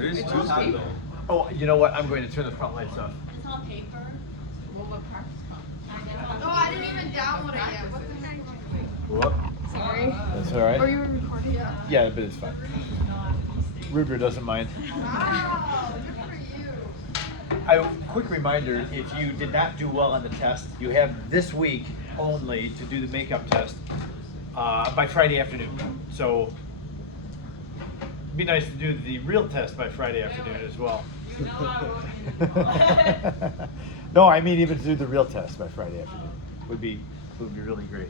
Today's It's Tuesday on though. paper. Oh, you know what? I'm going to turn the front lights off. It's on paper. Well, what practice come? I No, I didn't even download it yet. What the heck? Whoop. Sorry. That's all right. Or you were recording? Yeah, but it's fine. Ruger doesn't mind. Wow, good for you. Quick reminder, if you did not do well on the test, you have this week only to do the makeup test by Friday afternoon. So it'd be nice to do the real test by Friday afternoon as well. No, I mean even to do the real test by Friday afternoon would be really great.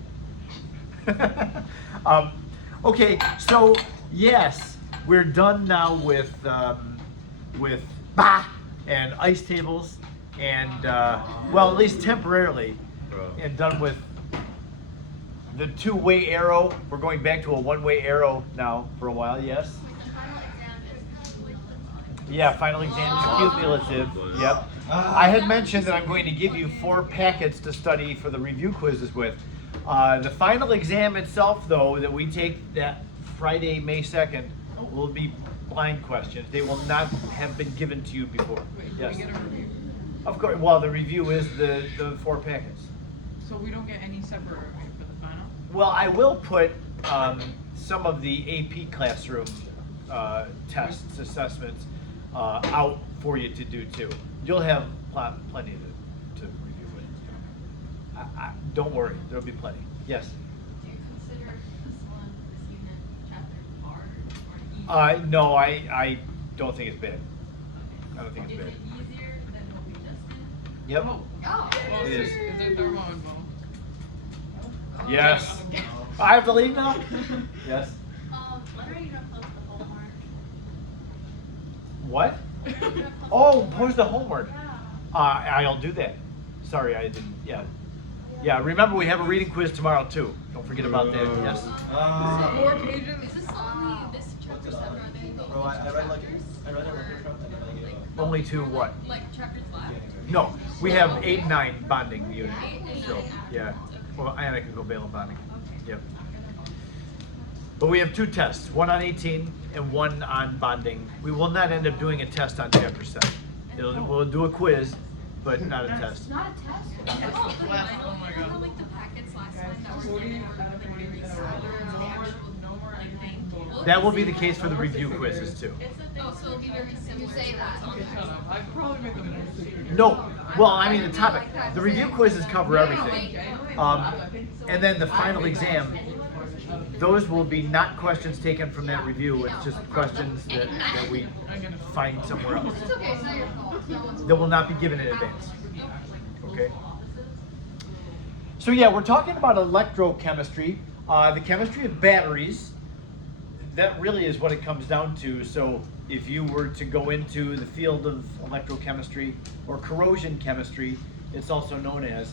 Okay, so yes, we're done now with bah and ice tables, and well, at least temporarily, and done with the two-way arrow. We're going back to a one-way arrow now for a while. Yes. Yeah, final exam is cumulative. Yep. I had mentioned that I'm going to give you 4 packets to study for the review quizzes with. The final exam itself, though, that we take that Friday, May 2nd, will be blind questions. They will not have been given to you before. Yes. We get a review. Of course. Well, the review is the 4 packets. So we don't get any separate review for the final? Well, I will put some of the AP classroom tests, assessments out for you to do too. You'll have plenty to review with. Don't worry, there'll be plenty. Yes? Do you consider this unit, chapter hard or easy? No, I don't think it's bad. I don't think it's Is bad. it easier than what we just did? Yep. Oh. Oh, It is. Is there thermo involved? Yes. I have to leave now? Yes. When are you gonna post the homework? What? When are you gonna post Oh, the post the homework. I'll do that. Sorry, I didn't. Yeah. Yeah, remember we have a reading quiz tomorrow too. Don't forget about that. Yes. 4 pages? Is this only this chapter 7 or are they the Bro, I read like chapters? I read it like and then I gave up. Only 2 what? Like chapters left? No, we have 8 and 9 bonding unit. 8 and So, 9 yeah. afterwards, okay. Well, and I can go bail on bonding. Okay. Yep. But we have 2 tests, one on 18 and one on bonding. We will not end up doing a test on chapter 7. We'll do a quiz, but not a test. not a test. Oh, but Last- I know, oh my you know, God. like the packets last time that were 40 given were out of the 40 really that solid, are- the no more- actual, no more like, thing. anything. That will be the case for the review quizzes too. Oh, so it'll be very similar. You say to that. what's on Okay, there. shut up. I could probably make them more secret. No, well, I mean the topic. The review quizzes cover everything. And then the final exam, those will be not questions taken from that review. It's just questions that we find somewhere else. It's okay, it's not your fault. No one's That will not be given in advance. Okay? So yeah, we're talking about electrochemistry, the chemistry of batteries. That really is what it comes down to. So if you were to go into the field of electrochemistry or corrosion chemistry, it's also known as,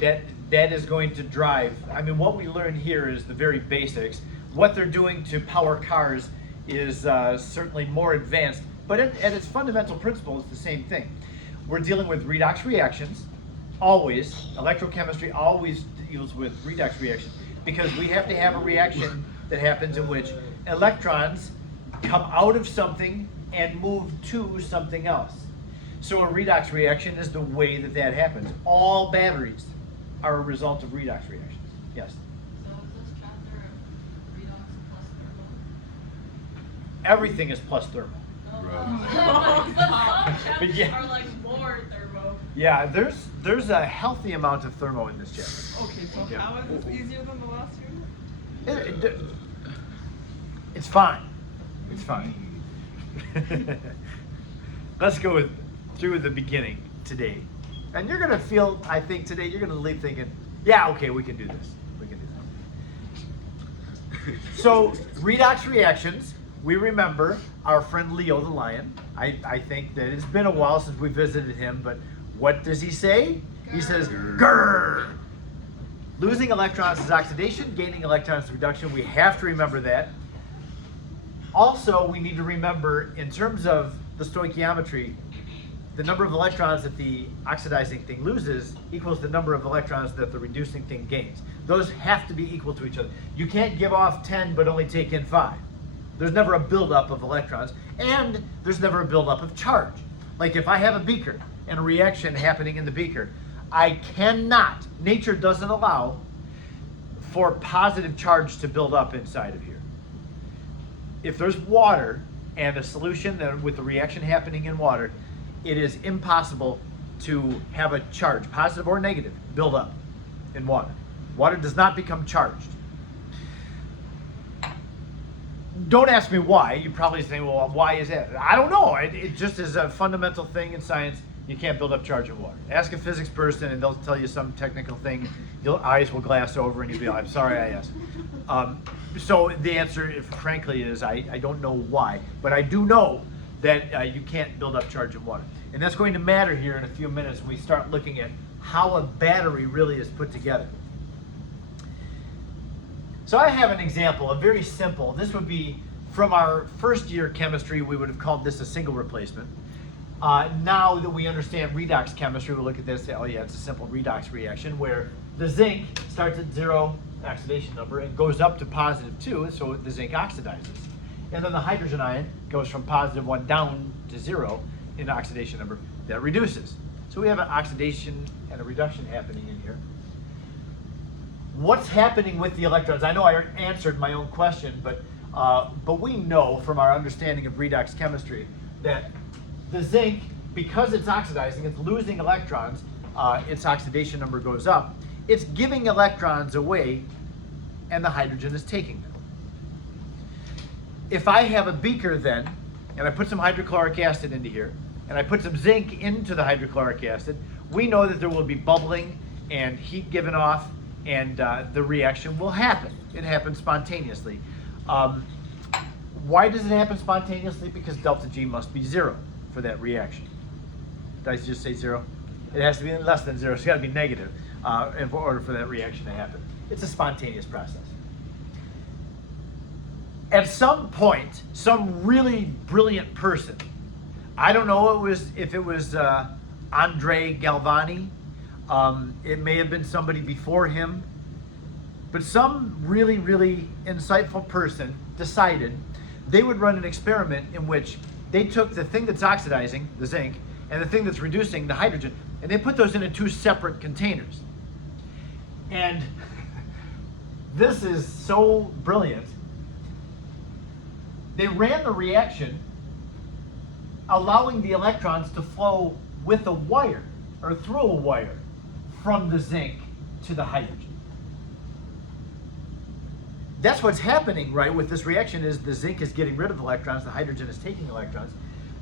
that is going to drive. I mean, what we learn here is the very basics. What they're doing to power cars is certainly more advanced, but at its fundamental principle, it's the same thing. We're dealing with redox reactions, always. Electrochemistry always deals with redox reactions because we have to have a reaction that happens in which electrons come out of something and move to something else. So a redox reaction is the way that happens. All batteries are a result of redox reactions. Yes. So is this chapter redox plus thermal? Everything is plus thermal. But yeah. Are like more thermo. Yeah, there's a healthy amount of thermo in this chapter. Okay, so Yeah. how is this easier than the last two? It's fine. It's fine. Let's go through the beginning today. And you're going to feel, I think today, you're going to leave thinking, yeah, okay, we can do this. We can do that. So, redox reactions, we remember our friend Leo the lion. I think that it's been a while since we visited him, but what does he say? He says, grrr. Losing electrons is oxidation, gaining electrons is reduction. We have to remember that. Also, we need to remember, in terms of the stoichiometry, the number of electrons that the oxidizing thing loses equals the number of electrons that the reducing thing gains. Those have to be equal to each other. You can't give off 10 but only take in 5. There's never a buildup of electrons, and there's never a buildup of charge. Like if I have a beaker and a reaction happening in the beaker, I cannot, nature doesn't allow for positive charge to build up inside of here. If there's water and a solution that with the reaction happening in water, it is impossible to have a charge, positive or negative, build up in water. Water does not become charged. Don't ask me why. You probably say, well, why is that? I don't know. It just is a fundamental thing in science. You can't build up charge in water. Ask a physics person and they'll tell you some technical thing. Your eyes will glass over and you'll be like, I'm sorry I asked. So the answer, frankly, is I don't know why. But I do know that you can't build up charge in water. And that's going to matter here in a few minutes when we start looking at how a battery really is put together. So I have an example, a very simple. This would be from our first year chemistry, we would have called this a single replacement. Now that we understand redox chemistry, we'll look at this and say, oh yeah, it's a simple redox reaction where the zinc starts at 0 oxidation number and goes up to +2, so the zinc oxidizes. And then the hydrogen ion goes from +1 down to 0 in oxidation number. That reduces. So we have an oxidation and a reduction happening in here. What's happening with the electrons? I know I answered my own question, but we know from our understanding of redox chemistry that the zinc, because it's oxidizing, it's losing electrons, its oxidation number goes up, it's giving electrons away, and the hydrogen is taking them. If I have a beaker then, and I put some hydrochloric acid into here, and I put some zinc into the hydrochloric acid, we know that there will be bubbling and heat given off, and the reaction will happen. It happens spontaneously. Why does it happen spontaneously? Because delta G must be 0 for that reaction. Did I just say 0? It has to be less than 0, so it's got to be negative in order for that reaction to happen. It's a spontaneous process. At some point, some really brilliant person, I don't know if it was Andre Galvani, it may have been somebody before him, but some really, really insightful person decided they would run an experiment in which they took the thing that's oxidizing, the zinc, and the thing that's reducing, the hydrogen, and they put those into 2 separate containers. And this is so brilliant. They ran the reaction, allowing the electrons to flow with a wire, or through a wire, from the zinc to the hydrogen. That's what's happening, right, with this reaction is the zinc is getting rid of electrons, the hydrogen is taking electrons.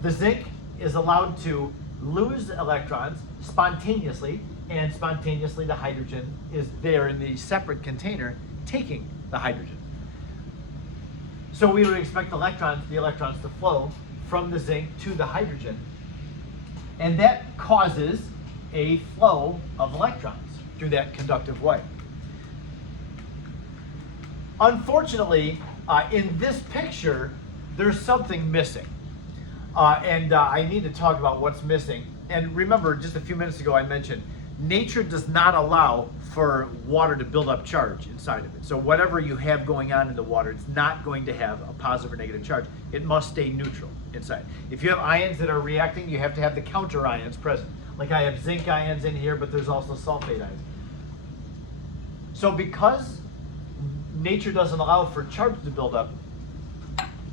The zinc is allowed to lose electrons spontaneously, and spontaneously the hydrogen is there in the separate container taking the hydrogen. So we would expect the electrons to flow from the zinc to the hydrogen, and that causes a flow of electrons through that conductive wire. Unfortunately, in this picture, there's something missing. And I need to talk about what's missing. And remember, just a few minutes ago, I mentioned nature does not allow for water to build up charge inside of it. So whatever you have going on in the water, it's not going to have a positive or negative charge. It must stay neutral inside. If you have ions that are reacting, you have to have the counter ions present. Like I have zinc ions in here, but there's also sulfate ions. So because nature doesn't allow for charge to build up,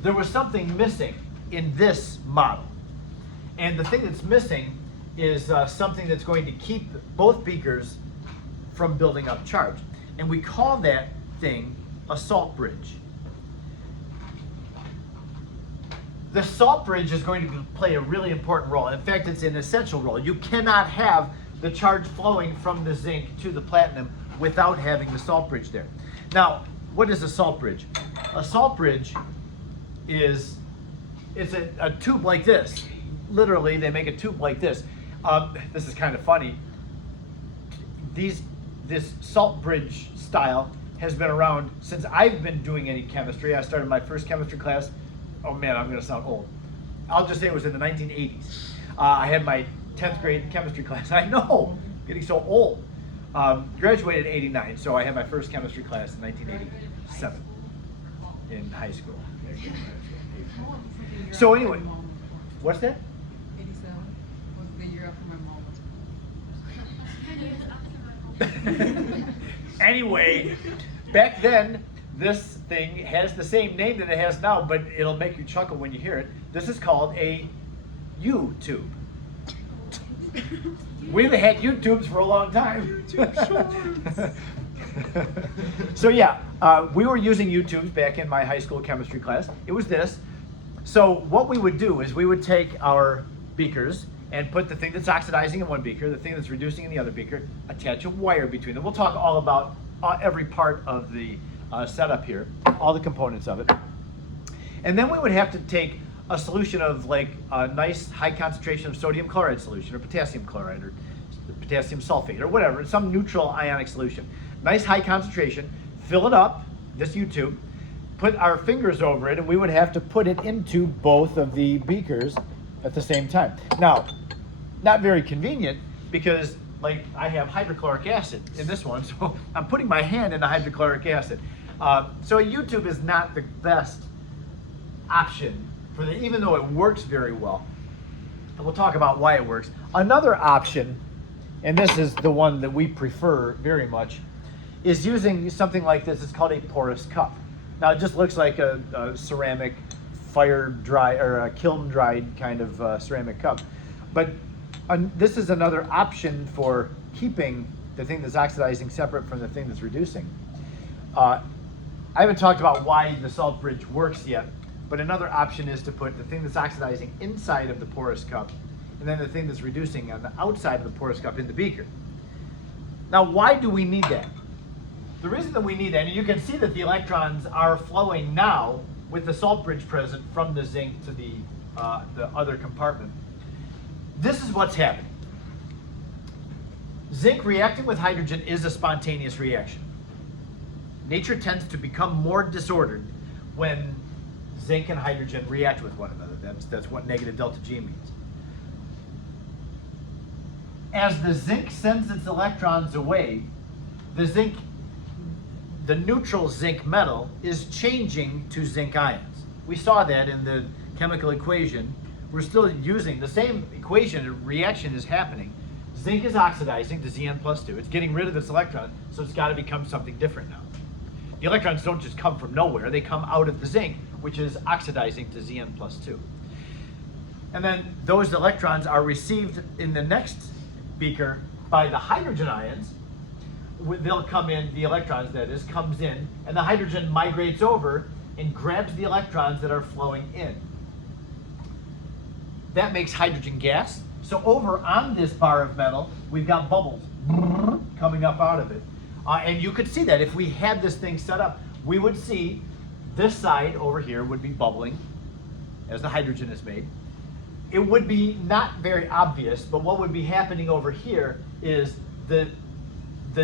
there was something missing in this model. And the thing that's missing is something that's going to keep both beakers from building up charge. And we call that thing a salt bridge. The salt bridge is going to play a really important role. In fact, it's an essential role. You cannot have the charge flowing from the zinc to the platinum without having the salt bridge there. Now, what is a salt bridge? A salt bridge is a tube like this. Literally, they make a tube like this. This is kind of funny. This salt bridge style has been around since I've been doing any chemistry. I started my first chemistry class. Oh man, I'm going to sound old. I'll just say it was in the 1980s. I had my 10th grade chemistry class. I know, getting so old. Graduated in '89, so I had my first chemistry class in 1987. in high school. Oh, it's like a year So after anyway, my mom was what's that? born. 87 was the year after my mom was born. Anyway, back then, this thing has the same name that it has now, but it'll make you chuckle when you hear it. This is called a U-tube. We've had YouTubes for a long time. So yeah, we were using YouTubes back in my high school chemistry class. It was this. So what we would do is we would take our beakers and put the thing that's oxidizing in one beaker, the thing that's reducing in the other beaker, attach a wire between them. We'll talk all about every part of the setup here, all the components of it. And then we would have to take a solution of like a nice high concentration of sodium chloride solution or potassium chloride or potassium sulfate or whatever, some neutral ionic solution. Nice high concentration, fill it up, this U-tube, put our fingers over it, and we would have to put it into both of the beakers at the same time. Now, not very convenient because like I have hydrochloric acid in this one, so I'm putting my hand in the hydrochloric acid. So a U-tube is not the best option for the, even though it works very well. And we'll talk about why it works. Another option, and this is the one that we prefer very much, is using something like this. It's called a porous cup. Now it just looks like a ceramic fire dry or a kiln dried kind of ceramic cup, but this is another option for keeping the thing that's oxidizing separate from the thing that's reducing. I haven't talked about why the salt bridge works yet, but another option is to put the thing that's oxidizing inside of the porous cup and then the thing that's reducing on the outside of the porous cup in the beaker. Now, why do we need that? The reason that we need that, and you can see that the electrons are flowing now with the salt bridge present from the zinc to the other compartment. This is what's happening. Zinc reacting with hydrogen is a spontaneous reaction. Nature tends to become more disordered when zinc and hydrogen react with one another. That's what negative delta G means. As the zinc sends its electrons away, the neutral zinc metal is changing to zinc ions. We saw that in the chemical equation. We're still using the same equation, reaction is happening. Zinc is oxidizing to Zn+2. It's getting rid of its electron, so it's got to become something different now. The electrons don't just come from nowhere. They come out of the zinc, which is oxidizing to Zn+2. And then those electrons are received in the next beaker by the hydrogen ions. They'll come in, the electrons that is, comes in, and the hydrogen migrates over and grabs the electrons that are flowing in. That makes hydrogen gas. So over on this bar of metal, we've got bubbles coming up out of it. And you could see that if we had this thing set up, we would see this side over here would be bubbling as the hydrogen is made. It would be not very obvious, but what would be happening over here is the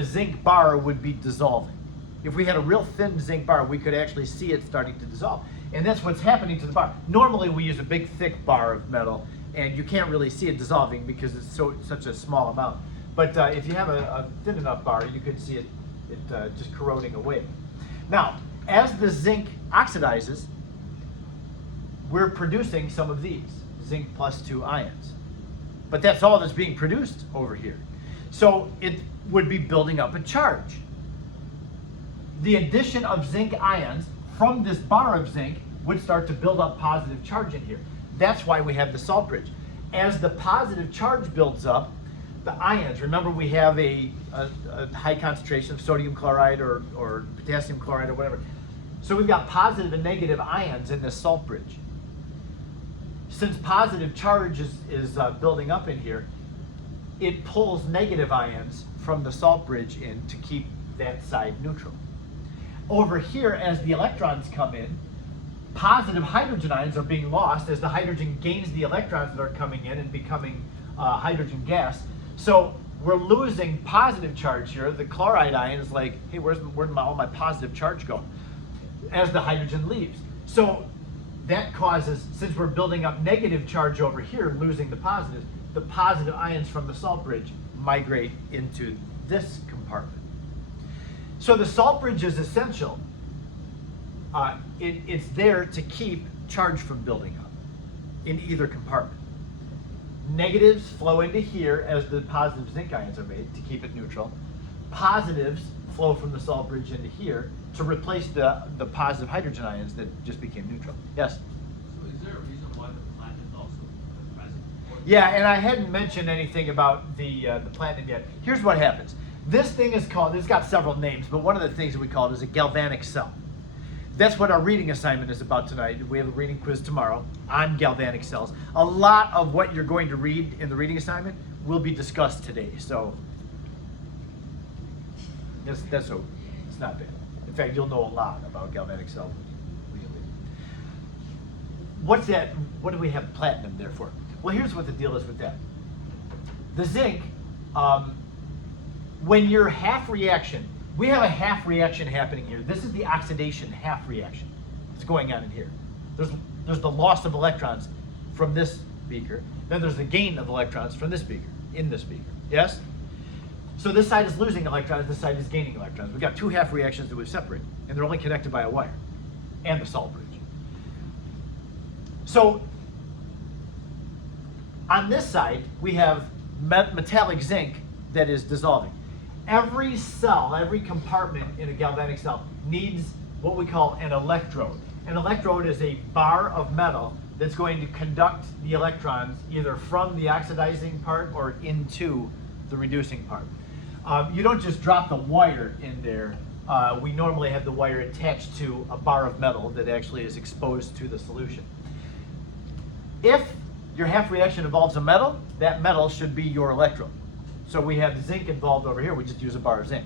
zinc bar would be dissolving. If we had a real thin zinc bar, we could actually see it starting to dissolve. And that's what's happening to the bar. Normally we use a big thick bar of metal and you can't really see it dissolving because it's such a small amount. But if you have a thin enough bar, you could see it just corroding away. Now, as the zinc oxidizes, we're producing some of these, zinc +2 ions. But that's all that's being produced over here. So it would be building up a charge. The addition of zinc ions from this bar of zinc would start to build up positive charge in here. That's why we have the salt bridge. As the positive charge builds up, the ions, remember we have a high concentration of sodium chloride or potassium chloride or whatever. So we've got positive and negative ions in this salt bridge. Since positive charge is building up in here, it pulls negative ions from the salt bridge in to keep that side neutral. Over here, as the electrons come in, positive hydrogen ions are being lost as the hydrogen gains the electrons that are coming in and becoming hydrogen gas. So we're losing positive charge here. The chloride ion is like, hey, where'd all my positive charge go? As the hydrogen leaves. So that causes, since we're building up negative charge over here, losing the positive ions from the salt bridge migrate into this compartment. So the salt bridge is essential It's there to keep charge from building up in either compartment. Negatives flow into here as the positive zinc ions are made to keep it neutral. Positives flow from the salt bridge into here to replace the positive hydrogen ions that just became neutral. Yes? So is there a reason why the platinum is also present? Yeah, and I hadn't mentioned anything about the platinum yet. Here's what happens. This thing is called, it's got several names, but one of the things that we call it is a galvanic cell. That's what our reading assignment is about tonight. We have a reading quiz tomorrow on galvanic cells. A lot of what you're going to read in the reading assignment will be discussed today, so it's not bad. In fact, you'll know a lot about galvanic cells. What's that? What do we have platinum there for? Well, here's what the deal is with that. The zinc, when you're half reaction, we have a half reaction happening here. This is the oxidation half reaction that's going on in here. There's the loss of electrons from this beaker. Then there's the gain of electrons from this beaker, in this beaker. Yes? So this side is losing electrons, this side is gaining electrons. We've got two half reactions that we've separated, and they're only connected by a wire and the salt bridge. So on this side, we have metallic zinc that is dissolving. Every cell, every compartment in a galvanic cell needs what we call an electrode. An electrode is a bar of metal that's going to conduct the electrons either from the oxidizing part or into the reducing part. You don't just drop the wire in there. We normally have the wire attached to a bar of metal that actually is exposed to the solution. If your half reaction involves a metal, that metal should be your electrode. So we have zinc involved over here, we just use a bar of zinc.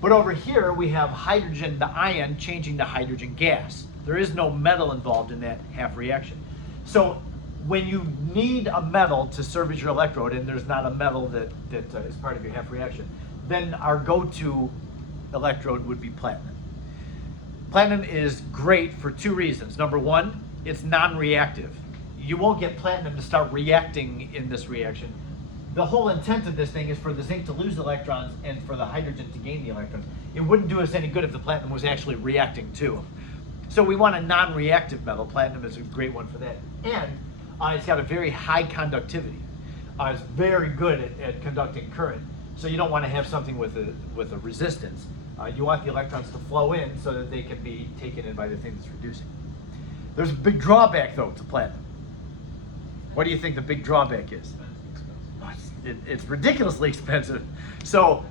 But over here we have hydrogen, the ion changing to hydrogen gas. There is no metal involved in that half reaction. So when you need a metal to serve as your electrode, and there's not a metal that is part of your half reaction, then our go-to electrode would be platinum. Platinum is great for two reasons. Number one, it's non-reactive. You won't get platinum to start reacting in this reaction. The whole intent of this thing is for the zinc to lose electrons and for the hydrogen to gain the electrons. It wouldn't do us any good if the platinum was actually reacting too. So we want a non-reactive metal. Platinum is a great one for that. And it's got a very high conductivity. It's very good at conducting current. So you don't want to have something with a resistance. You want the electrons to flow in so that they can be taken in by the thing that's reducing. There's a big drawback though to platinum. What do you think the big drawback is? It's ridiculously expensive. So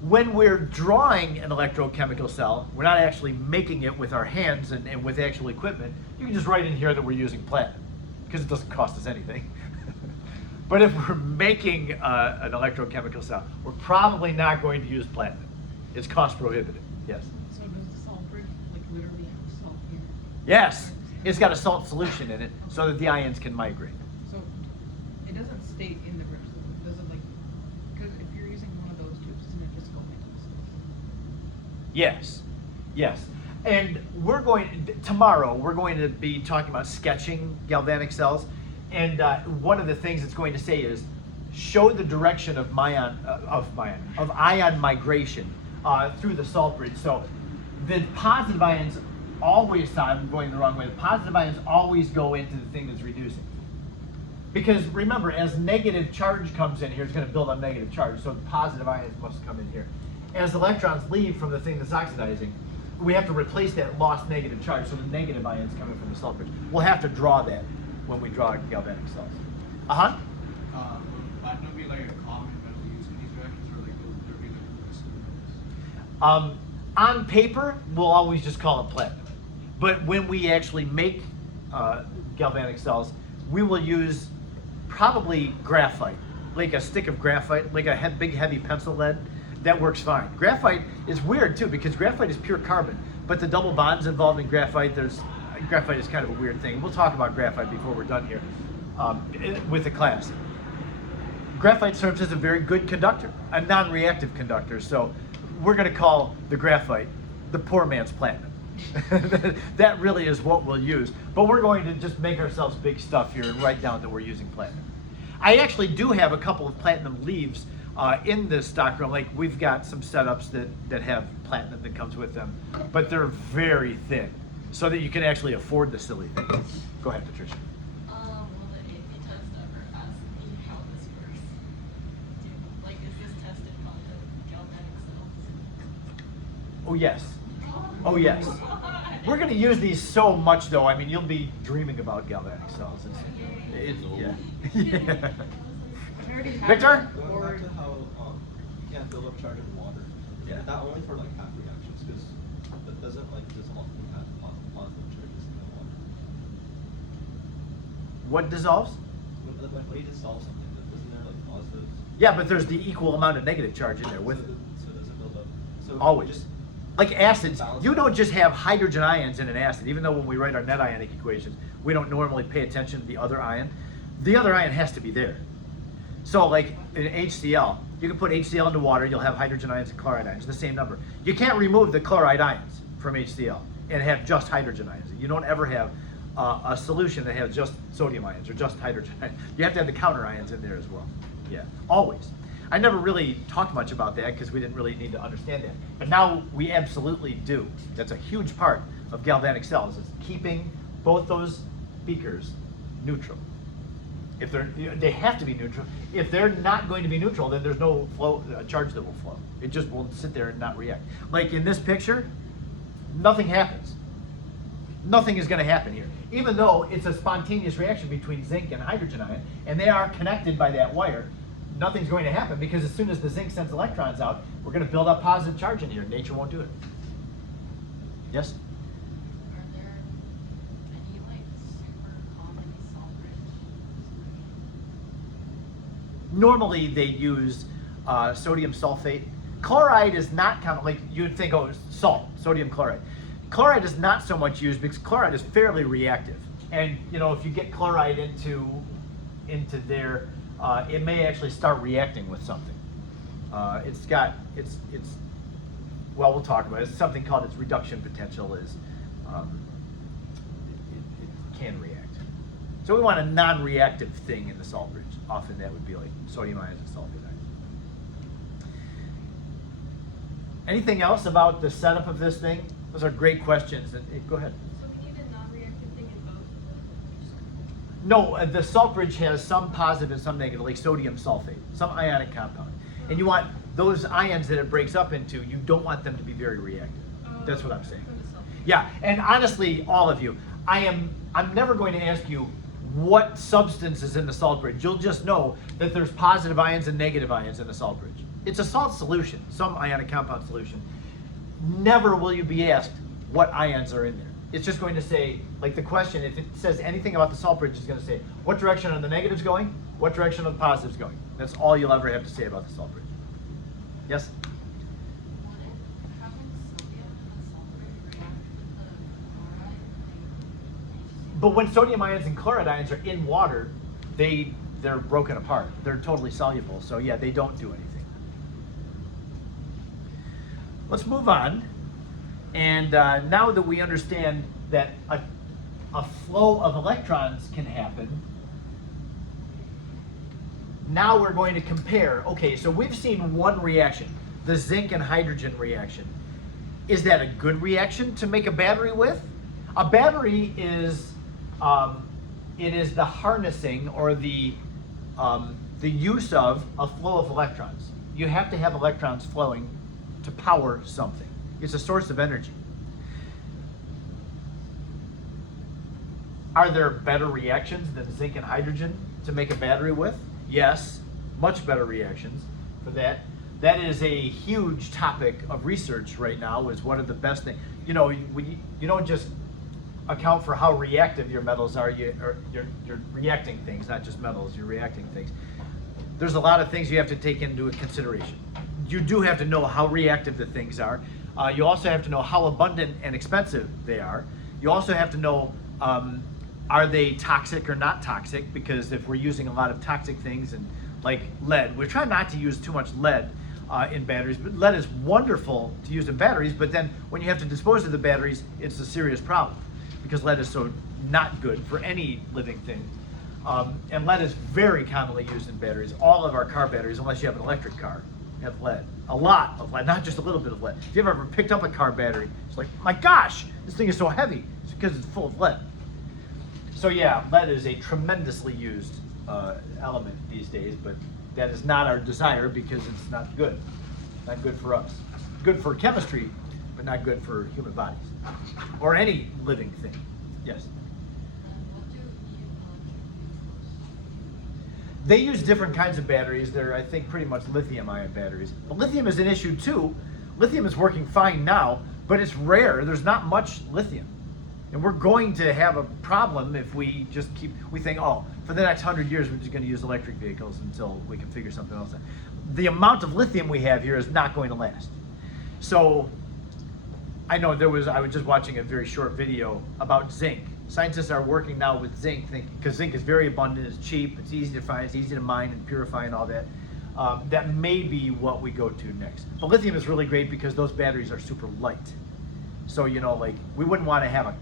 when we're drawing an electrochemical cell, we're not actually making it with our hands and with actual equipment. You can just write in here that we're using platinum because it doesn't cost us anything. But if we're making an electrochemical cell, we're probably not going to use platinum. It's cost prohibitive. Yes? So does the salt bridge like literally have salt here? Yes. It's got a salt solution in it so that the ions can migrate. So it doesn't stay in the bridge. Does it like, because if you're using one of those tubes, doesn't it just go into the salt? Yes, yes. And tomorrow, we're going to be talking about sketching galvanic cells. And one of the things it's going to say is, show the direction of ion migration through the salt bridge. So the positive ions always, I'm going the wrong way, the positive ions always go into the thing that's reducing. Because remember, as negative charge comes in here, it's going to build up negative charge, so the positive ions must come in here. As electrons leave from the thing that's oxidizing, we have to replace that lost negative charge, so the negative ions coming from the salt bridge. We'll have to draw that when we draw galvanic cells. Uh-huh. Would platinum be like a common metal used in these reactions, or like would there be like a list of metals? On paper, we'll always just call it platinum. But when we actually make galvanic cells, we will use probably graphite, like a stick of graphite, like a big heavy pencil lead. That works fine. Graphite is weird too because graphite is pure carbon, but the double bonds involved in graphite, graphite is kind of a weird thing. We'll talk about graphite before we're done here with the class. Graphite serves as a very good conductor, a non-reactive conductor, so we're going to call the graphite the poor man's platinum. That really is what we'll use, but we're going to just make ourselves big stuff here and write down that we're using platinum. I actually do have a couple of platinum leaves in the stock room. Like we've got some setups that have platinum that comes with them, but they're very thin, so that you can actually afford the silly things. Go ahead, Patricia. Will the AP test ever ask me how this works? Like, is this tested by the galvanic cells? Oh yes. Oh yes. We're going to use these so much, though. I mean, you'll be dreaming about galvanic cells. Yeah. Yeah. I already have Victor? it, Going or- back to how you can't build up charge in water. Yeah. That only for like half reactions, because that doesn't often have positive charges in the water. What dissolves? When you dissolve something, isn't there like positives? Yeah, but there's the equal amount of negative charge in there with it. So does it build up? So Always. Just, Like acids, balance you it. don't just have hydrogen ions in an acid, even though when we write our net ionic equations, we don't normally pay attention to the other ion. The other ion has to be there. So like in HCl, you can put HCl into water, you'll have hydrogen ions and chloride ions, the same number. You can't remove the chloride ions from HCl and have just hydrogen ions. You don't ever have a solution that has just sodium ions or just hydrogen ions. You have to have the counter ions in there as well. Yeah, always. I never really talked much about that because we didn't really need to understand that. But now we absolutely do. That's a huge part of galvanic cells, is keeping both those beakers neutral. If they have to be neutral. If they're not going to be neutral, then there's no flow, charge that will flow. It just will sit there and not react. Like in this picture, nothing happens. Nothing is going to happen here. Even though it's a spontaneous reaction between zinc and hydrogen ion, and they are connected by that wire, nothing's going to happen because as soon as the zinc sends electrons out, we're going to build up positive charge in here. Nature won't do it. Yes? Are there any like super common solvent solutions? Normally they use sodium sulfate. Chloride is not kind of like you'd think, oh, salt, sodium chloride. Chloride is not so much used because chloride is fairly reactive. And you know, if you get chloride into there, it may actually start reacting with something. Well, we'll talk about it. It's something called its reduction potential is, it can react. So we want a non-reactive thing in the salt bridge. Often that would be like sodium ions and sulfate ions. Anything else about the setup of this thing? Those are great questions. Go ahead. So we need a non-reactive thing in both of them? No, the salt bridge has some positive and some negative, like sodium sulfate, some ionic compound. And you want those ions that it breaks up into, you don't want them to be very reactive. That's what I'm saying. Yeah, and honestly, all of you, I'm never going to ask you what substance is in the salt bridge. You'll just know that there's positive ions and negative ions in the salt bridge. It's a salt solution, some ionic compound solution. Never will you be asked what ions are in there. It's just going to say, like the question, if it says anything about the salt bridge, it's going to say, what direction are the negatives going? What direction are the positives going? That's all you'll ever have to say about the salt bridge. Yes? Would it having sodium in the sulfate react with the chloride? But when sodium ions and chloride ions are in water, they're broken apart. They're totally soluble. So yeah, they don't do anything. Let's move on. And now that we understand that a flow of electrons can happen, now we're going to compare. Okay, so we've seen one reaction, the zinc and hydrogen reaction. Is that a good reaction to make a battery with? A battery is it is the harnessing or the use of a flow of electrons. You have to have electrons flowing to power something. It's a source of energy. Are there better reactions than zinc and hydrogen to make a battery with? Yes, much better reactions for that. That is a huge topic of research right now, is what are the best things. You know, you don't just account for how reactive your metals are, you're reacting things, not just metals, you're reacting things. There's a lot of things you have to take into consideration. You do have to know how reactive the things are. You also have to know how abundant and expensive they are. You also have to know, are they toxic or not toxic? Because if we're using a lot of toxic things, and like lead, we're trying not to use too much lead in batteries, but lead is wonderful to use in batteries, but then when you have to dispose of the batteries, it's a serious problem because lead is so not good for any living thing. And lead is very commonly used in batteries. All of our car batteries, unless you have an electric car, have lead. A lot of lead, not just a little bit of lead. If you've ever picked up a car battery, it's like, my gosh, this thing is so heavy. It's because it's full of lead. So yeah, lead is a tremendously used element these days, but that is not our desire because it's not good. Not good for us. Good for chemistry, but not good for human bodies or any living thing. Yes? What do you They use different kinds of batteries. They're, I think, pretty much lithium-ion batteries. But lithium is an issue too. Lithium is working fine now, but it's rare. There's not much lithium. And we're going to have a problem if we just we think, oh, for the next 100 years, we're just going to use electric vehicles until we can figure something else out. The amount of lithium we have here is not going to last. So I know I was just watching a very short video about zinc. Scientists are working now with zinc, because zinc is very abundant, it's cheap, it's easy to find, it's easy to mine and purify and all that. That may be what we go to next. But lithium is really great because those batteries are super light. So, you know, like, we wouldn't want to have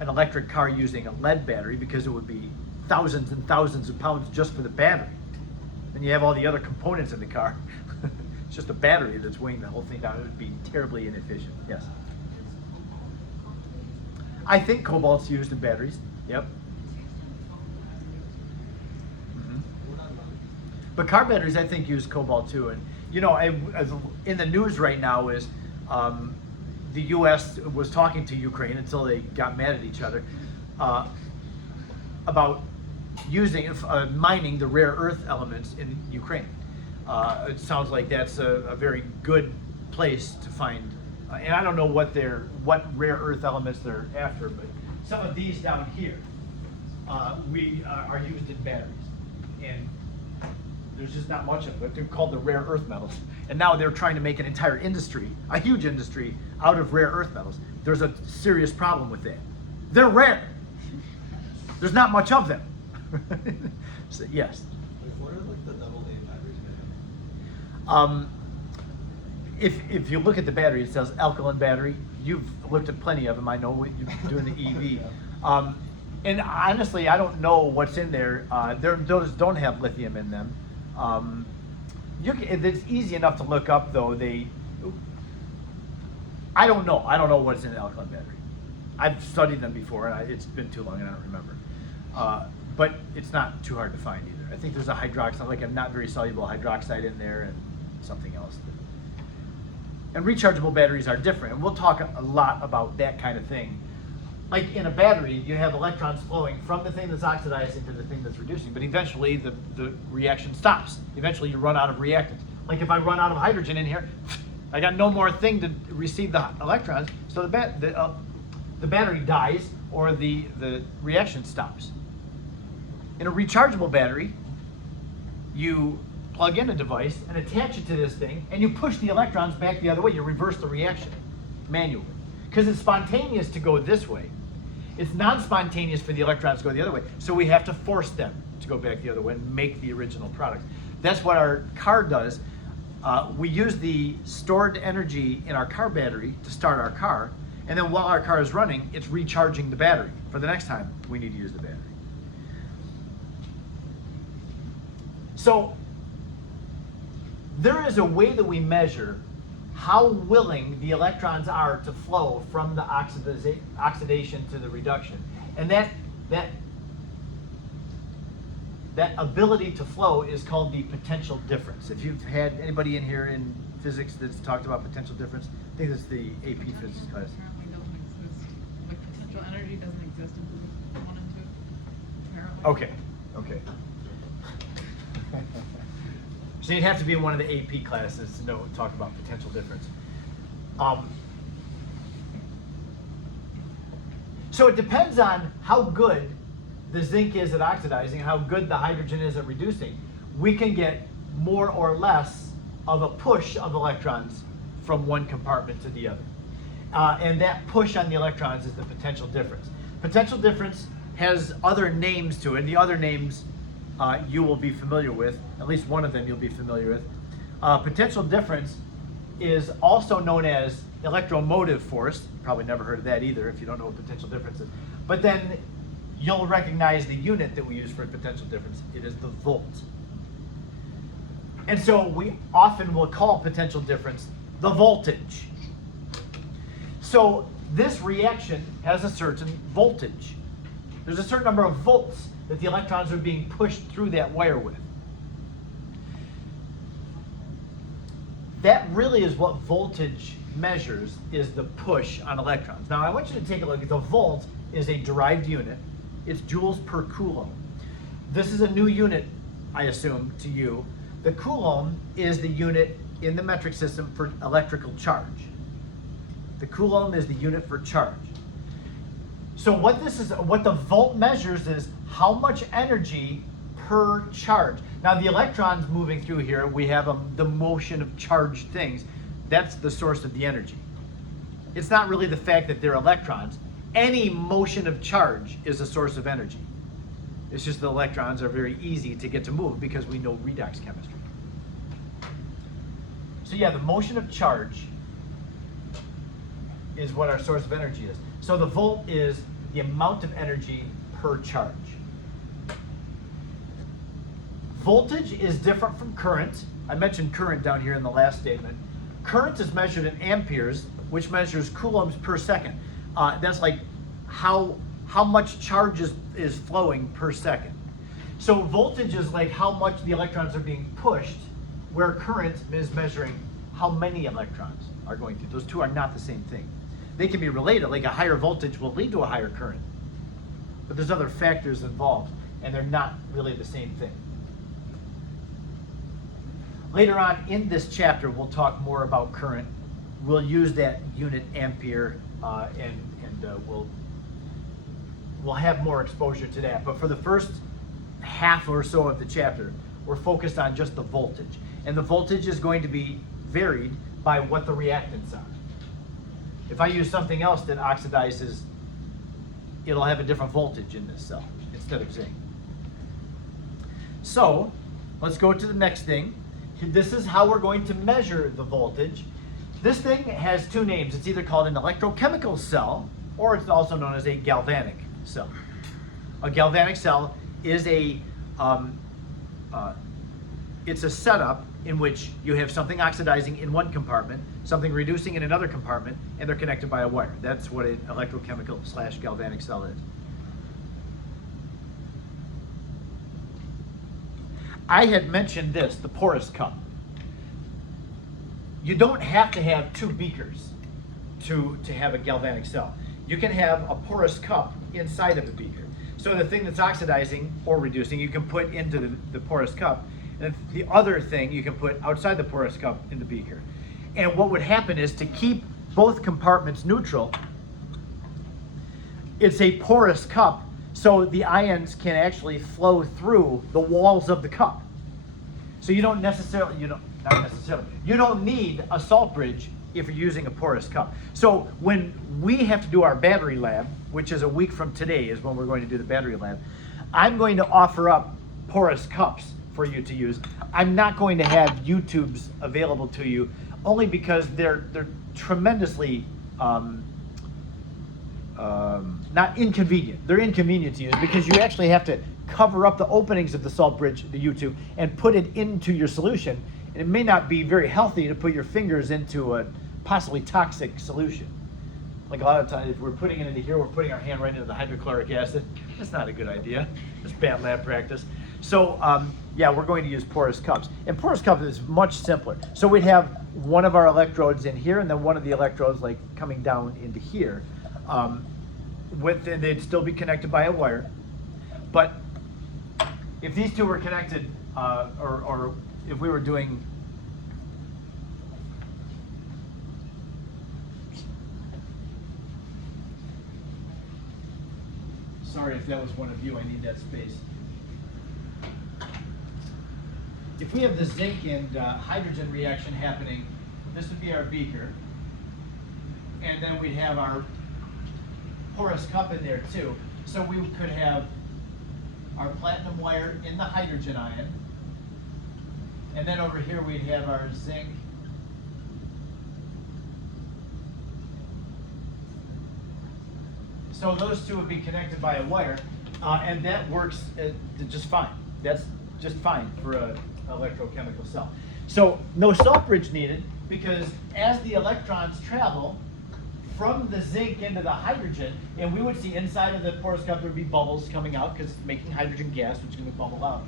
an electric car using a lead battery because it would be thousands and thousands of pounds just for the battery. Then you have all the other components in the car. It's just a battery that's weighing the whole thing down. It would be terribly inefficient. Yes? I think cobalt's used in batteries. Yep. Mhm. But car batteries, I think, use cobalt too. And you know, in the news right now is the U.S. was talking to Ukraine until they got mad at each other about using mining the rare earth elements in Ukraine. It sounds like that's a very good place to find. And I don't know what rare earth elements they're after, but some of these down here are used in batteries, and there's just not much of it. They're called the rare earth metals, and now they're trying to make an entire industry, a huge industry, out of rare earth metals. There's a serious problem with that. They're rare. There's not much of them. So, yes. What are like the double A batteries made of? If you look at the battery, it says alkaline battery. You've looked at plenty of them. I know what you're doing the EV. And honestly, I don't know what's in there. Those don't have lithium in them. It's easy enough to look up, though. I don't know. I don't know what's in an alkaline battery. I've studied them before, and it's been too long, and I don't remember. But it's not too hard to find either. I think there's a hydroxide, like a not very soluble hydroxide in there, and something else. And rechargeable batteries are different, and we'll talk a lot about that kind of thing. Like in a battery, you have electrons flowing from the thing that's oxidizing to the thing that's reducing, but eventually the reaction stops. Eventually you run out of reactants. Like if I run out of hydrogen in here, I got no more thing to receive the electrons, so the battery dies or the reaction stops. In a rechargeable battery, you plug in a device and attach it to this thing, and you push the electrons back the other way. You reverse the reaction manually. Because it's spontaneous to go this way. It's non-spontaneous for the electrons to go the other way. So we have to force them to go back the other way and make the original product. That's what our car does. We use the stored energy in our car battery to start our car, and then while our car is running, it's recharging the battery for the next time we need to use the battery. So there is a way that we measure how willing the electrons are to flow from the oxidation to the reduction. And that ability to flow is called the potential difference. If you've had anybody in here in physics that's talked about potential difference, I think it's the AP physics class. Apparently doesn't exist. Like potential energy doesn't exist in physics 1 and 2. Apparently. Okay. So you'd have to be in one of the AP classes to talk about potential difference. So it depends on how good the zinc is at oxidizing and how good the hydrogen is at reducing. We can get more or less of a push of electrons from one compartment to the other. And that push on the electrons is the potential difference. Potential difference has other names to it. The other names you will be familiar with, at least one of them you'll be familiar with. Potential difference is also known as electromotive force. You probably never heard of that either if you don't know what potential difference is. But then you'll recognize the unit that we use for potential difference. It is the volt. And so we often will call potential difference the voltage. So this reaction has a certain voltage. There's a certain number of volts that the electrons are being pushed through that wire with. That really is what voltage measures, is the push on electrons. Now I want you to take a look at the volt is a derived unit. It's joules per coulomb. This is a new unit, I assume, to you. The coulomb is the unit in the metric system for electrical charge. The coulomb is the unit for charge. So what the volt measures is how much energy per charge. Now the electrons moving through here, we have the motion of charged things. That's the source of the energy. It's not really the fact that they're electrons. Any motion of charge is a source of energy. It's just the electrons are very easy to get to move because we know redox chemistry. So yeah, the motion of charge is what our source of energy is. So the volt is the amount of energy per charge. Voltage is different from current. I mentioned current down here in the last statement. Current is measured in amperes, which measures coulombs per second. That's like how much charge is flowing per second. So voltage is like how much the electrons are being pushed, where current is measuring how many electrons are going through. Those two are not the same thing. They can be related, like a higher voltage will lead to a higher current. But there's other factors involved, and they're not really the same thing. Later on in this chapter, we'll talk more about current. We'll use that unit ampere, and we'll have more exposure to that. But for the first half or so of the chapter, we're focused on just the voltage. And the voltage is going to be varied by what the reactants are. If I use something else that oxidizes, it'll have a different voltage in this cell instead of zinc. So let's go to the next thing. This is how we're going to measure the voltage. This thing has two names. It's either called an electrochemical cell, or it's also known as a galvanic cell. A galvanic cell is it's a setup in which you have something oxidizing in one compartment, something reducing in another compartment, and they're connected by a wire. That's what an electrochemical / galvanic cell is. I had mentioned this, the porous cup. You don't have to have two beakers to have a galvanic cell. You can have a porous cup inside of a beaker. So the thing that's oxidizing or reducing, you can put into the porous cup, and the other thing you can put outside the porous cup in the beaker. And what would happen is, to keep both compartments neutral, it's a porous cup, so the ions can actually flow through the walls of the cup. So you don't need a salt bridge if you're using a porous cup. So when we have to do our battery lab, which is a week from today is when we're going to do the battery lab, I'm going to offer up porous cups for you to use. I'm not going to have U-tubes available to you, only because they're tremendously not inconvenient. They're inconvenient to use because you actually have to cover up the openings of the salt bridge, the U-tube, and put it into your solution. And it may not be very healthy to put your fingers into a possibly toxic solution. Like a lot of times, if we're putting it into here, we're putting our hand right into the hydrochloric acid. That's not a good idea. That's bad lab practice. So yeah, we're going to use porous cups. And porous cups is much simpler. So we'd have one of our electrodes in here, and then one of the electrodes like coming down into here. They'd still be connected by a wire. But if these two were connected, or if we were doing sorry if that was one of you, I need that space. If we have the zinc and hydrogen reaction happening, this would be our beaker. And then we'd have our porous cup in there too. So we could have our platinum wire in the hydrogen ion. And then over here we'd have our zinc so those two would be connected by a wire. And that works just fine. That's just fine for a electrochemical cell. So no salt bridge needed, because as the electrons travel from the zinc into the hydrogen, and we would see inside of the porous cup there would be bubbles coming out because it's making hydrogen gas, which is going to bubble out.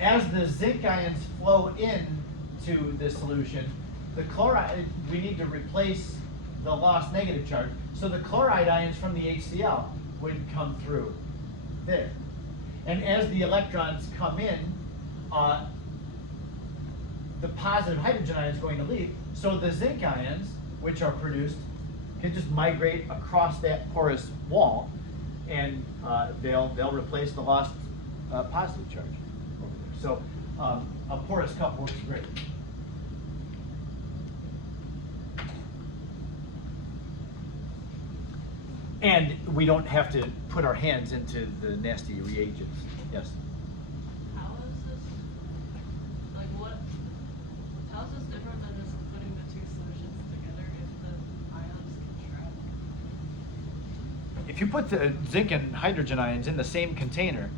As the zinc ions flow into the solution, the chloride, we need to replace the lost negative charge. So the chloride ions from the HCl would come through there. And as the electrons come in, the positive hydrogen ion is going to leave. So the zinc ions, which are produced, can just migrate across that porous wall, and they'll replace the lost positive charge over there. So a porous cup works great. And we don't have to put our hands into the nasty reagents. Yes? How is this, like how is this different than just putting the two solutions together if the ions can travel? If you put the zinc and hydrogen ions in the same container,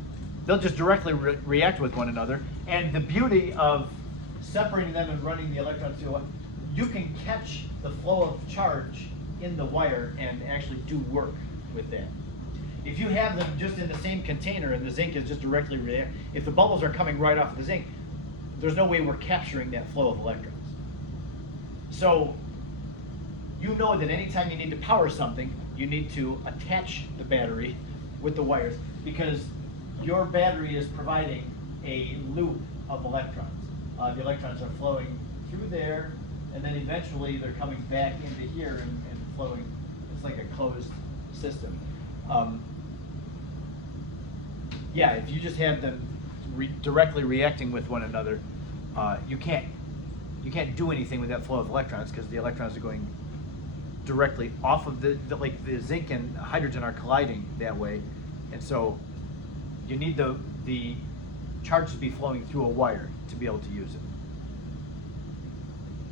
they'll just directly react with one another. And the beauty of separating them and running the electrons through, you can catch the flow of charge in the wire and actually do work with that. If you have them just in the same container and the zinc is just directly if the bubbles are coming right off the zinc, there's no way we're capturing that flow of electrons. So you know that anytime you need to power something, you need to attach the battery with the wires, because your battery is providing a loop of electrons. The electrons are flowing through there, and then eventually they're coming back into here and flowing. It's like a closed system. Yeah, if you just have them directly reacting with one another, you can't do anything with that flow of electrons, because the electrons are going directly off of the zinc and hydrogen are colliding that way, and so you need the charge to be flowing through a wire to be able to use it.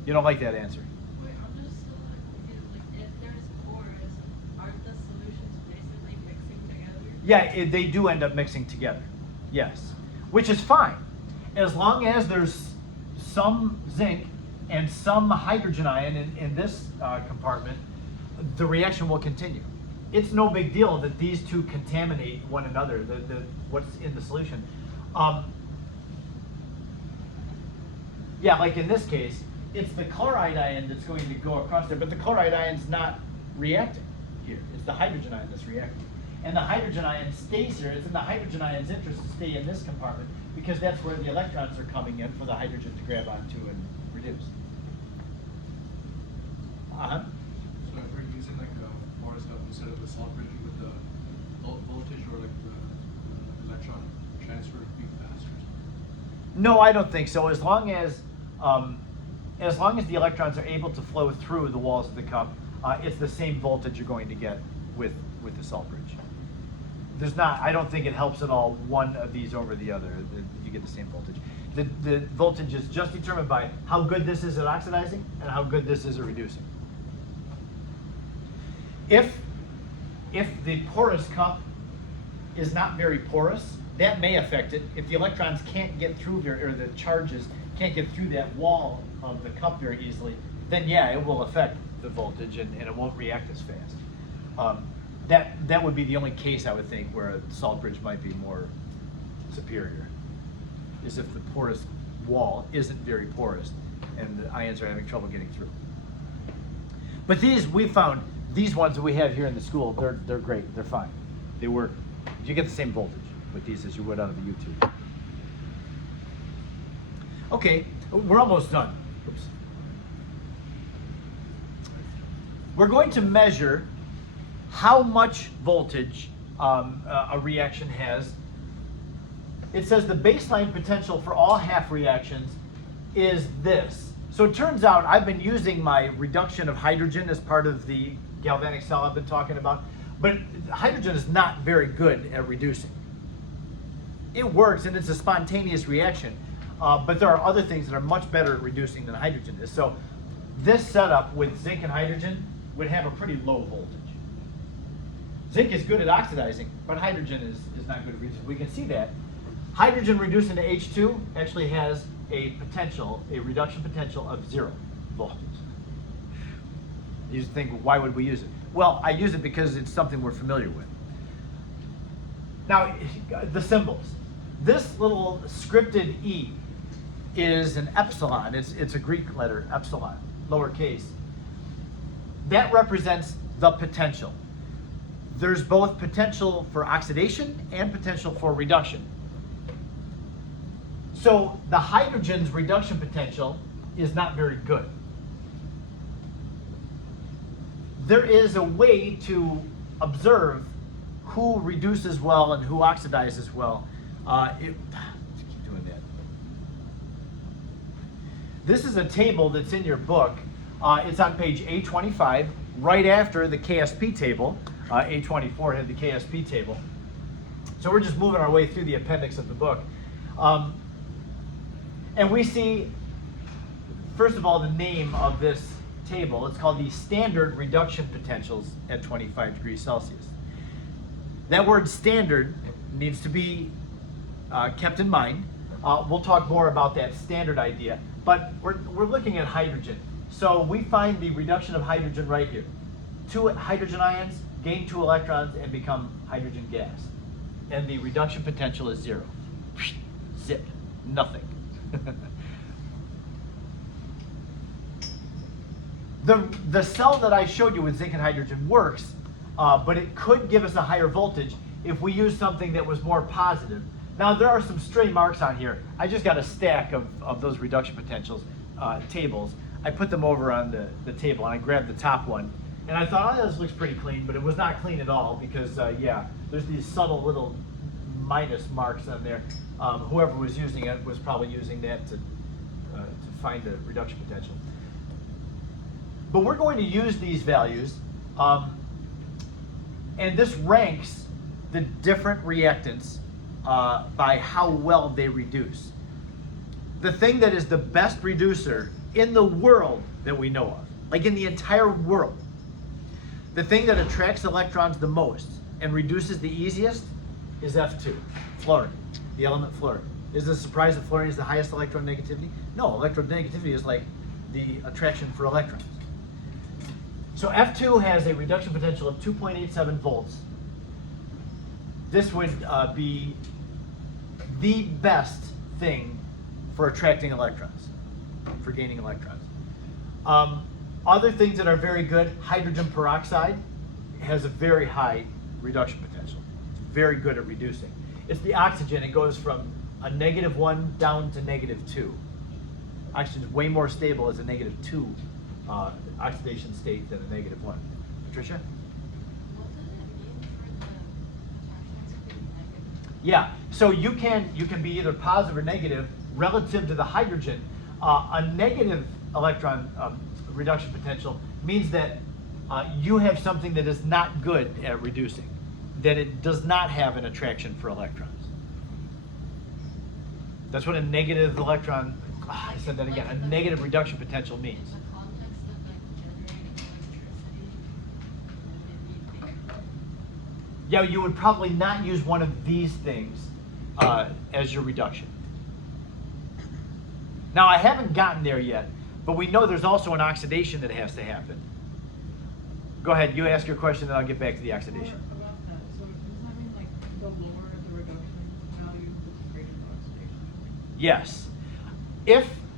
You don't like that answer? Wait, I'm just still not confused. Like, if there's pores, aren't the solutions basically mixing together? Yeah, they do end up mixing together, yes, which is fine, as long as there's some zinc and some hydrogen ion in this compartment, the reaction will continue. It's no big deal that these two contaminate one another, what's in the solution. Yeah, like in this case, it's the chloride ion that's going to go across there, but the chloride ion's not reacting here. It's the hydrogen ion that's reacting. And the hydrogen ion stays here. It's in the hydrogen ion's interest to stay in this compartment, because that's where the electrons are coming in for the hydrogen to grab onto and reduce. Uh-huh. So if we're using like a porous cup instead of the salt bridging, with the low voltage or like the electron transfer be faster? No, I don't think so. As long as the electrons are able to flow through the walls of the cup, it's the same voltage you're going to get with the salt bridge. I don't think it helps at all one of these over the other. You get the same voltage. The voltage is just determined by how good this is at oxidizing and how good this is at reducing. If the porous cup is not very porous, that may affect it. If the electrons can't get through there, or the charges can't get through that wall of the cup very easily, then yeah, it will affect the voltage and it won't react as fast. That would be the only case I would think where a salt bridge might be more superior, is if the porous wall isn't very porous and the ions are having trouble getting through. But we found these ones that we have here in the school, they're great, they're fine. They work. You get the same voltage with these as you would out of the U-tube. Okay, we're almost done. Oops. We're going to measure how much voltage a reaction has. It says the baseline potential for all half reactions is this. So it turns out I've been using my reduction of hydrogen as part of the galvanic cell I've been talking about, but hydrogen is not very good at reducing. It works and it's a spontaneous reaction, but there are other things that are much better at reducing than hydrogen is. So this setup with zinc and hydrogen would have a pretty low voltage. Zinc is good at oxidizing, but hydrogen is not good at reducing. We can see that. Hydrogen reduced into H2 actually has a potential, a reduction potential of 0 volts. You just think, why would we use it? Well, I use it because it's something we're familiar with. Now, the symbols. This little scripted E is an epsilon. It's a Greek letter, epsilon, lowercase. That represents the potential. There's both potential for oxidation and potential for reduction. So the hydrogen's reduction potential is not very good. There is a way to observe who reduces well and who oxidizes well. Keep doing that. This is a table that's in your book. It's on page A25, right after the KSP table. A24 had the KSP table. So we're just moving our way through the appendix of the book. And we see, first of all, the name of this table. It's called the standard reduction potentials at 25 degrees Celsius. That word standard needs to be kept in mind. We'll talk more about that standard idea, but we're looking at hydrogen. So we find the reduction of hydrogen right here. 2 hydrogen ions gain 2 electrons and become hydrogen gas. And the reduction potential is 0. Zip, nothing. The cell that I showed you with zinc and hydrogen works, but it could give us a higher voltage if we use something that was more positive. Now there are some stray marks on here. I just got a stack of those reduction potentials tables. I put them over on the table and I grabbed the top one. And I thought, oh, this looks pretty clean, but it was not clean at all because, yeah, there's these subtle little minus marks on there. Whoever was using it was probably using that to find the reduction potential. But we're going to use these values, and this ranks the different reactants by how well they reduce. The thing that is the best reducer in the world that we know of, like in the entire world, the thing that attracts electrons the most and reduces the easiest is F2, fluorine, the element fluorine. Is it a surprise that fluorine is the highest electronegativity? No, electronegativity is like the attraction for electrons. So F2 has a reduction potential of 2.87 volts. This would be the best thing for attracting electrons, for gaining electrons. Other things that are very good, hydrogen peroxide has a very high reduction potential. It's very good at reducing. It's the oxygen, it goes from a -1 down to -2. Oxygen is way more stable as a -2 oxidation state than a -1. Patricia? What does it mean for the attachments to be negative? Yeah, so you can be either positive or negative relative to the hydrogen. A negative electron reduction potential means that you have something that is not good at reducing, that it does not have an attraction for electrons. That's what a negative electron, I said that again, a negative reduction potential means. In the context of like generating electricity, would it be bigger? Yeah, you would probably not use one of these things as your reduction. Now, I haven't gotten there yet, but we know there's also an oxidation that has to happen. Go ahead, you ask your question, then I'll get back to the oxidation. More about that. So does that mean like the lower the reduction value, the greater the oxidation? Yes.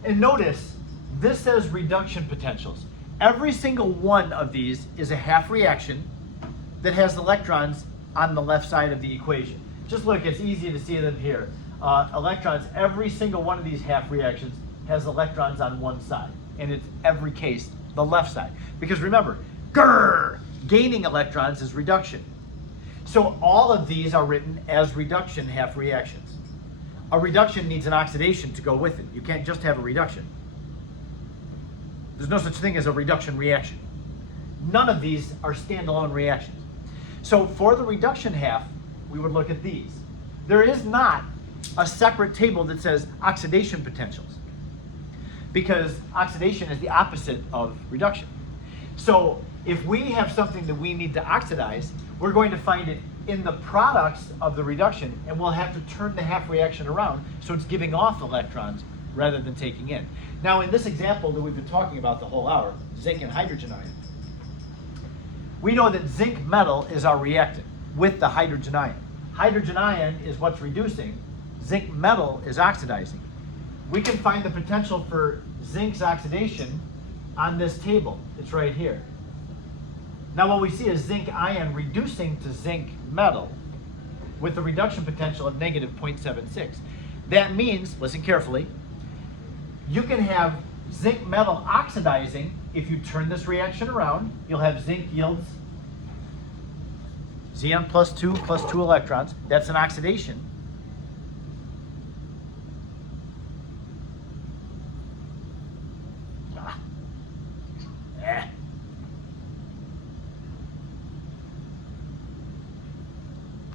And notice, this says reduction potentials. Every single one of these is a half reaction that has electrons on the left side of the equation. Just look, it's easy to see them here. Electrons, every single one of these half reactions has electrons on one side. And it's every case, the left side. Because remember, gaining electrons is reduction. So all of these are written as reduction half reactions. A reduction needs an oxidation to go with it. You can't just have a reduction. There's no such thing as a reduction reaction. None of these are standalone reactions. So for the reduction half, we would look at these. There is not a separate table that says oxidation potentials, because oxidation is the opposite of reduction. So if we have something that we need to oxidize, we're going to find it in the products of the reduction, and we'll have to turn the half reaction around so it's giving off electrons rather than taking in. Now in this example that we've been talking about the whole hour, zinc and hydrogen ion, we know that zinc metal is our reactant with the hydrogen ion. Hydrogen ion is what's reducing, zinc metal is oxidizing. We can find the potential for zinc's oxidation on this table. It's right here. Now what we see is zinc ion reducing to zinc metal with a reduction potential of negative 0.76. That means, listen carefully, you can have zinc metal oxidizing. If you turn this reaction around, you'll have zinc yields Zn plus 2 electrons. That's an oxidation.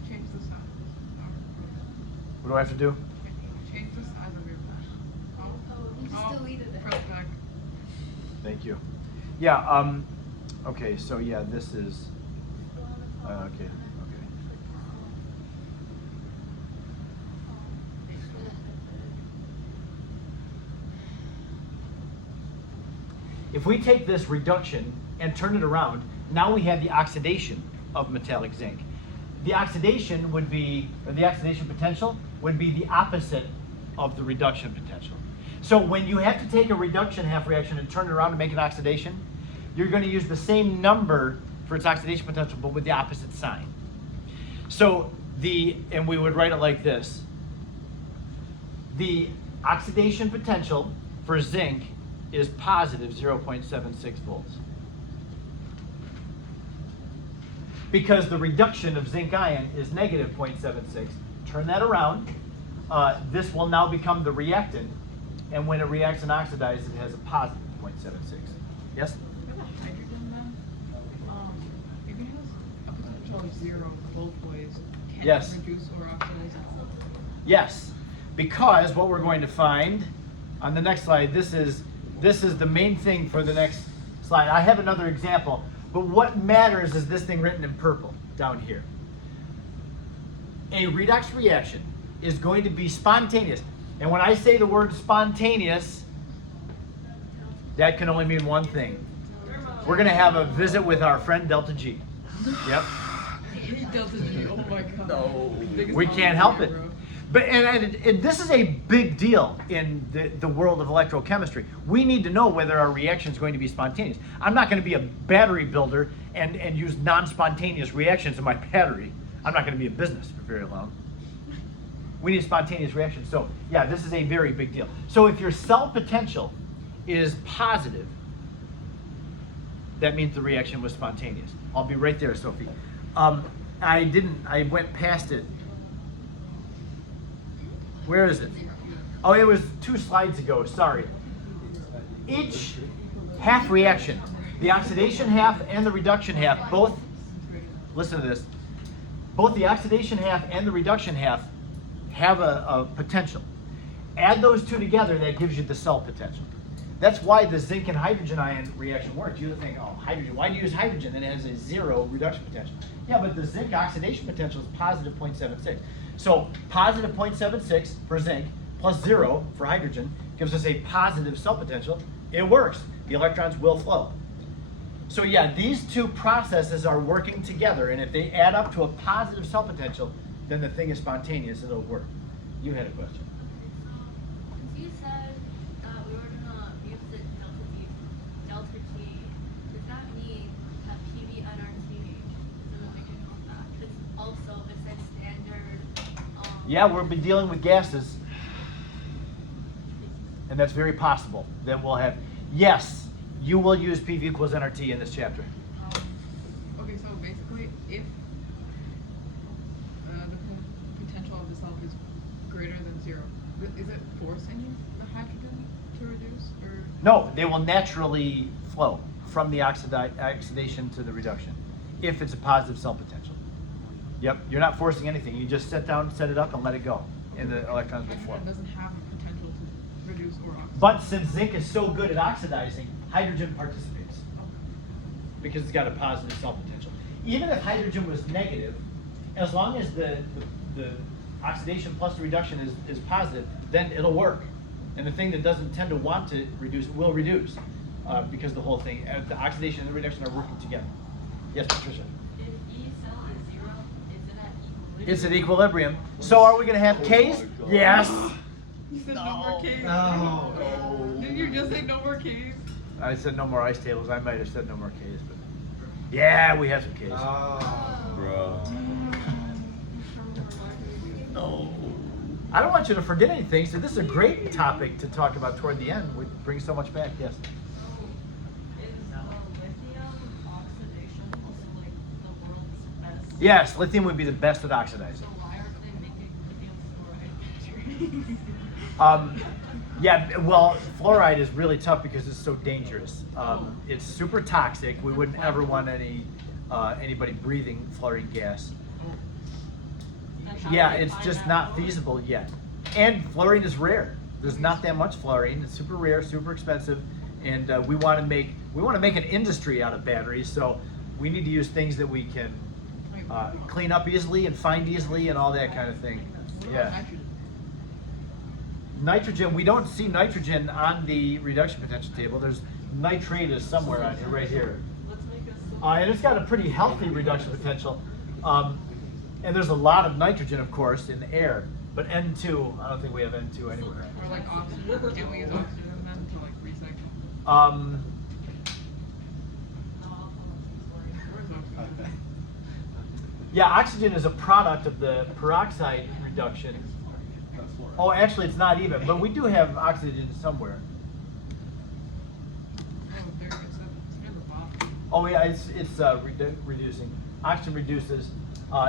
Change the size. What do I have to do? Change the size of your pen. You just deleted it. Press back. Thank you. Yeah, okay, so yeah, this is, okay. If we take this reduction and turn it around, now we have the oxidation of metallic zinc. The oxidation would be, or the oxidation potential would be the opposite of the reduction potential. So when you have to take a reduction half reaction and turn it around to make an oxidation, you're going to use the same number for its oxidation potential, but with the opposite sign. So and we would write it like this. The oxidation potential for zinc is positive 0.76 volts. Because the reduction of zinc ion is negative 0.76. Turn that around. This will now become the reactant, and when it reacts and oxidizes, it has a positive 0.76. Yes? For the hydrogen then, if it has a potential of 0 both ways, can Yes. it reduce or oxidize it? Yes, because what we're going to find on the next slide, this is the main thing for the next slide. I have another example, but what matters is this thing written in purple down here. A redox reaction is going to be spontaneous. And when I say the word spontaneous, that can only mean one thing. We're going to have a visit with our friend Delta G. Yep. Delta G, oh my god. No, Biggest we can't help it. bro. But and this is a big deal in the world of electrochemistry. We need to know whether our reaction is going to be spontaneous. I'm not going to be a battery builder and use non-spontaneous reactions in my battery. I'm not going to be in business for very long. We need spontaneous reactions. So yeah, this is a very big deal. So if your cell potential is positive, that means the reaction was spontaneous. I'll be right there, Sophie. I went past it. Where is it? Oh, it was 2 slides ago, sorry. Each half reaction, the oxidation half and the reduction half, both, listen to this, both the oxidation half and the reduction half have a potential. Add those two together, that gives you the cell potential. That's why the zinc and hydrogen ion reaction works. You think, oh, hydrogen, why do you use hydrogen? Then it has a 0 reduction potential. Yeah, but the zinc oxidation potential is positive 0.76. So positive 0.76 for zinc plus 0 for hydrogen gives us a positive cell potential. It works. The electrons will flow. So yeah, these two processes are working together, and if they add up to a positive cell potential, then the thing is spontaneous and it'll work. You had a question. You said we were gonna use the delta T. Does that mean that PV and RT is gonna make it come back? Because also it said standard. Yeah, we'll be dealing with gases, and that's very possible that we'll have, yes, you will use PV equals nRT in this chapter. Okay, so basically, if the potential of the cell is greater than 0, is it forcing the hydrogen to reduce, or? No, they will naturally flow from the oxidation to the reduction if it's a positive cell potential. Yep, you're not forcing anything. You just set it up and let it go, and the electrons will flow. Hydrogen doesn't have a potential to reduce or oxidize. But since zinc is so good at oxidizing, hydrogen participates because it's got a positive cell potential. even if hydrogen was negative, as long as the oxidation plus the reduction is positive, then it'll work. And the thing that doesn't tend to want to reduce will reduce, because the whole thing, the oxidation and the reduction are working together. Yes, Patricia? If E cell is 0, is it at equilibrium? It's at equilibrium. So are we going to have K's? Yes. You said no more K's. No. Didn't you just say no more K's? I said no more ice tables. I might have said no more K's, but yeah, we have some K's. Bro. No. I don't want you to forget anything. So this is a great topic to talk about toward the end. We bring so much back. Yes. Is lithium oxidation also like the world's best? Yes, lithium would be the best at So oxidizing. why aren't they making lithium fluoride batteries? Yeah, well, fluoride is really tough because it's so dangerous. It's super toxic. We wouldn't ever want anybody breathing fluorine gas. And how Yeah, do they it's find just that not out? feasible yet. And fluorine is rare. There's not that much fluorine. It's super rare, super expensive, and we want to make an industry out of batteries. So we need to use things that we can clean up easily and find easily and all that kind of thing. What about Yeah. nitrogen? Nitrogen, we don't see nitrogen on the reduction potential table. There's nitrate is somewhere on here, right here. Let's make a And it's got a pretty healthy reduction potential. And there's a lot of nitrogen, of course, in the air. But N2, I don't think we have N2 anywhere. Or like oxygen? Can we use oxygen then to like recycle? Where's oxygen? Yeah, oxygen is a product of the peroxide reduction. Oh, actually, it's not even, but we do have oxygen somewhere. Oh, there it is. It's near the bottom. Oh, yeah, it's reducing. Oxygen reduces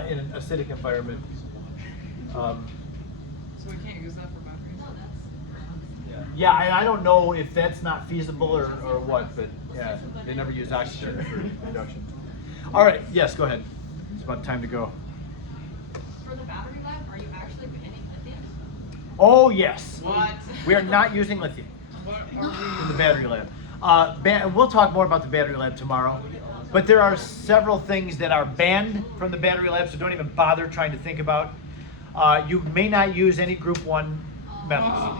in an acidic environment. So we can't use that for batteries? No, that's. Yeah, I don't know if that's not feasible or what, but yeah, they never use oxygen for reduction. All right, yes, go ahead. It's about time to go. For the battery lab, are you actually banning lithium? Oh, yes. What? We are not using lithium What in are the battery lab. We'll talk more about the battery lab tomorrow, but there are several things that are banned from the battery lab, so don't even bother trying to think about. You may not use any group 1 metals.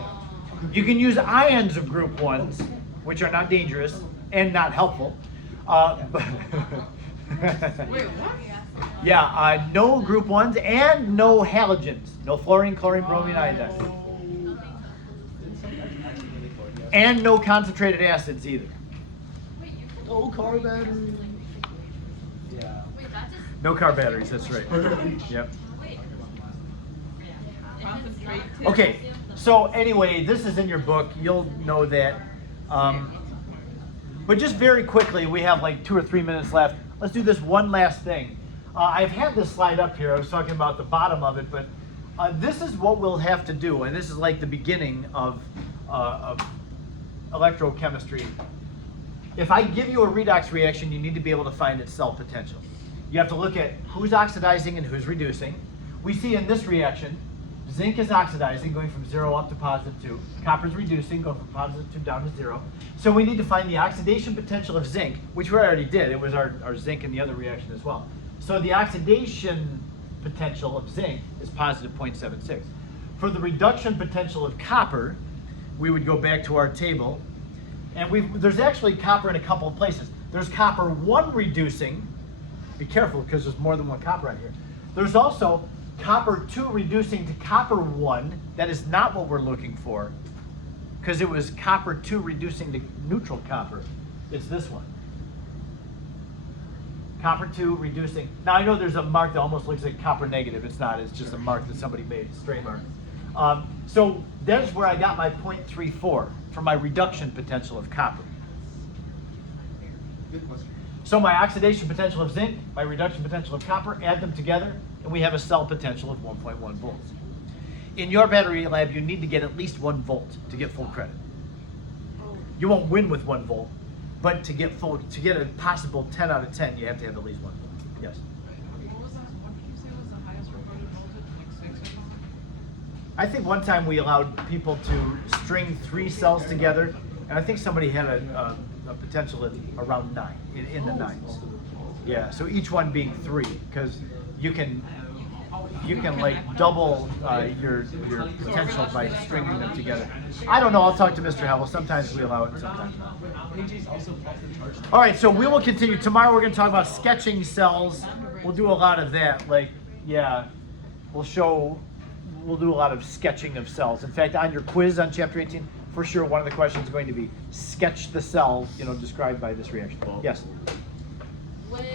You can use ions of group 1s, which are not dangerous and not helpful. we? Wait, what? Yeah, no group 1s and no halogens. No fluorine, chlorine, bromine, iodine. And no concentrated acids either. Wait, you can. No car battery. Yeah. Wait, that just. No car batteries, that's right. Yep. Wait. Concentrate. Okay, so anyway, this is in your book. You'll know that. But just very quickly, we have like 2 or 3 minutes left. Let's do this one last thing. I've had this slide up here. I was talking about the bottom of it, but this is what we'll have to do, and this is like the beginning of electrochemistry. If I give you a redox reaction, you need to be able to find its cell potential. You have to look at who's oxidizing and who's reducing. We see in this reaction, zinc is oxidizing, going from 0 up to +2. Copper is reducing, going from +2 down to 0. So we need to find the oxidation potential of zinc, which we already did. It was our zinc in the other reaction as well. So the oxidation potential of zinc is +0.76. For the reduction potential of copper, we would go back to our table. And there's actually copper in a couple of places. There's copper 1 reducing. Be careful because there's more than one copper on here. There's also copper 2 reducing to copper 1. That is not what we're looking for, because it was copper 2 reducing to neutral copper. It's this one. Copper 2 reducing. Now I know there's a mark that almost looks like copper negative. It's not. It's just a mark that somebody made, a stray mark. So that's where I got my 0.34 for my reduction potential of copper. Good question. So my oxidation potential of zinc, my reduction potential of copper, add them together, and we have a cell potential of 1.1 volts. In your battery lab, you need to get at least 1 volt to get full credit. You won't win with 1 volt, but to get a possible 10 out of 10, you have to have at least 1 volt. Yes. What was that? What did you say was the highest recorded voltage? Like 6 or something? I think one time we allowed people to string 3 cells together, and I think somebody had a potential of around 9, in the 9s. Yeah, so each one being 3, because you can like double your potential by stringing them together. I don't know. I'll talk to Mr. Havel. Sometimes we allow it, and sometimes not. AG's also positive charge. All right, so we will continue. Tomorrow we're going to talk about sketching cells. We'll do a lot of that. Like, yeah, we'll do a lot of sketching of cells. In fact, on your quiz on chapter 18, for sure, one of the questions is going to be sketch the cell, described by this reaction. Yes? With